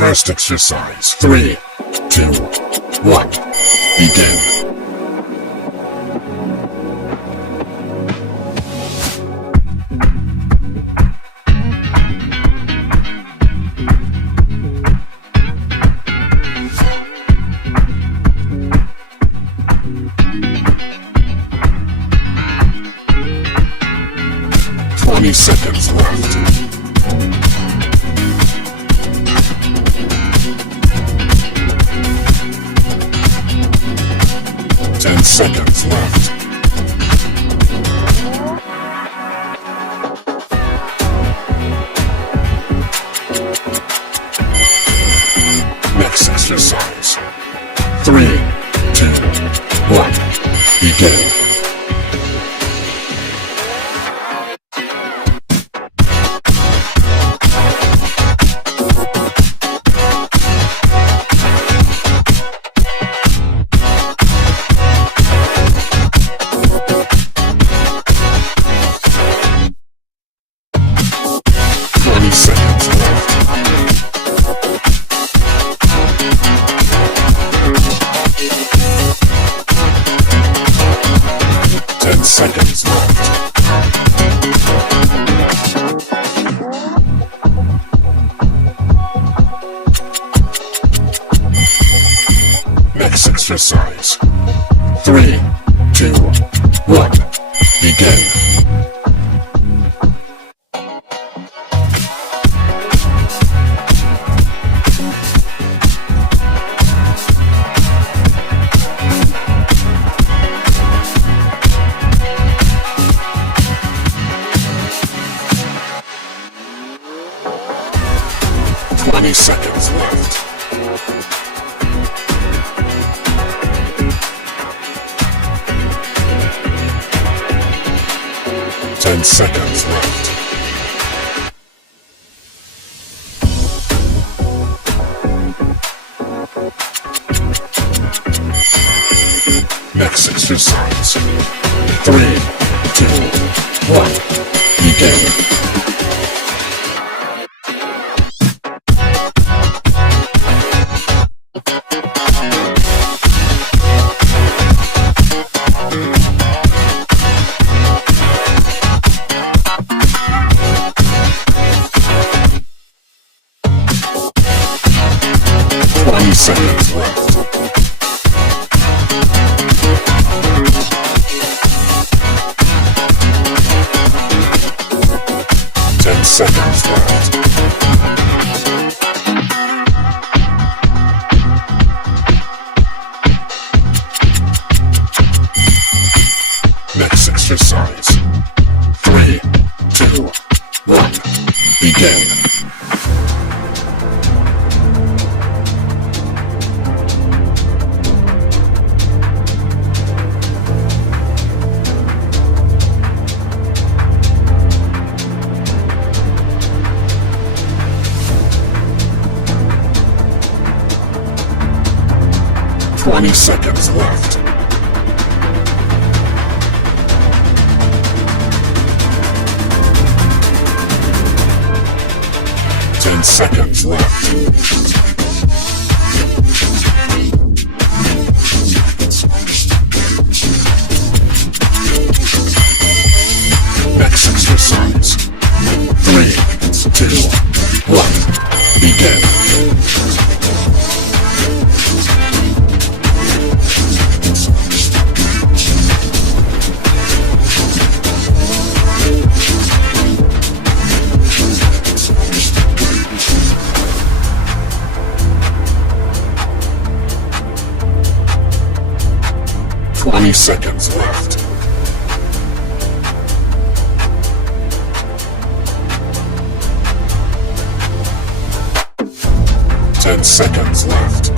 First exercise. 3, 2, 1. Begin. Seconds left. 10 seconds left. Next exercise. 3, 2, 1. Begin. 10 seconds left. Next exercise. 3, 2, 1. Begin. 20 seconds left. 10 seconds left. Next exercise. 3, 2, 1. Begin. 20 seconds left. 10 seconds left. Next exercise. 3, 2, 1. Begin. 20 seconds left. 10 seconds left. Next exercise. 3, 2, 1. Begin. 20 seconds left. 10 seconds left.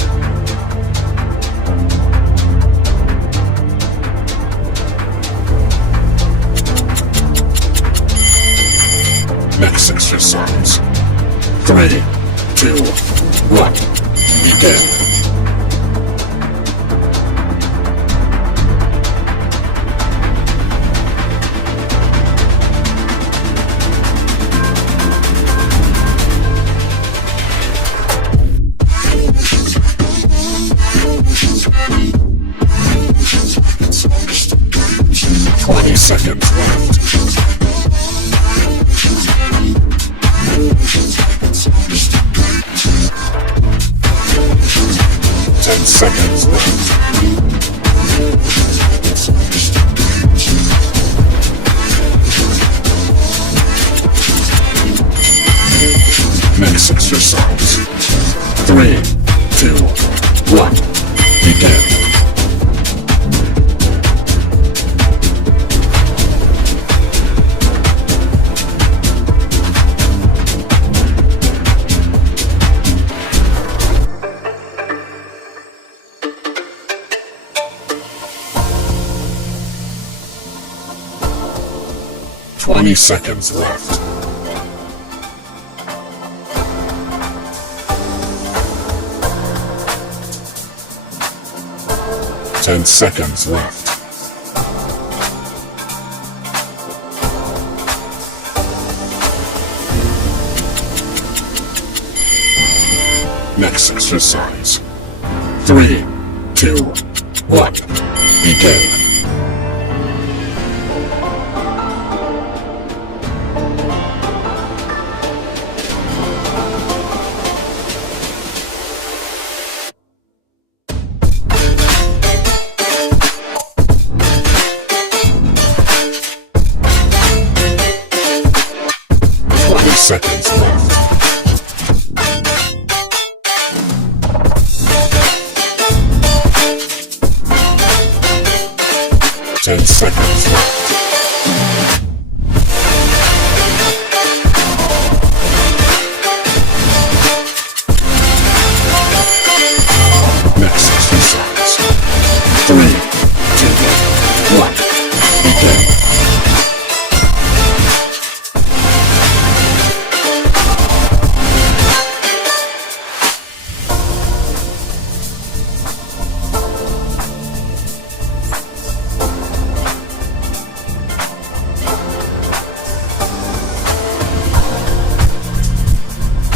Next exercise. 3, 2, 1. Begin. 10 seconds left. Next exercise. 3, 2, 1. Begin. 20 seconds left. 10 seconds left. Next exercise. 3, 2, 1. Begin. 20 seconds left. 10 seconds left. Next exercise. 3, 2, 1. Begin.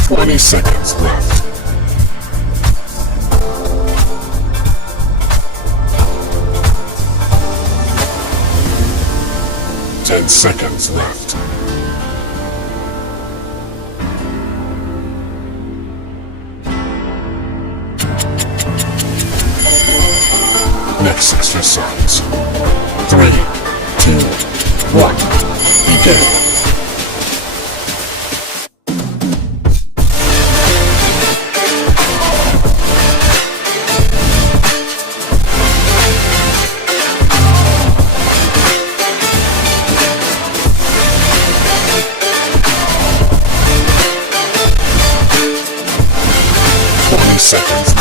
20 seconds left. 10 seconds left. Next exercise. 3, 2, 1. Begin. 20 seconds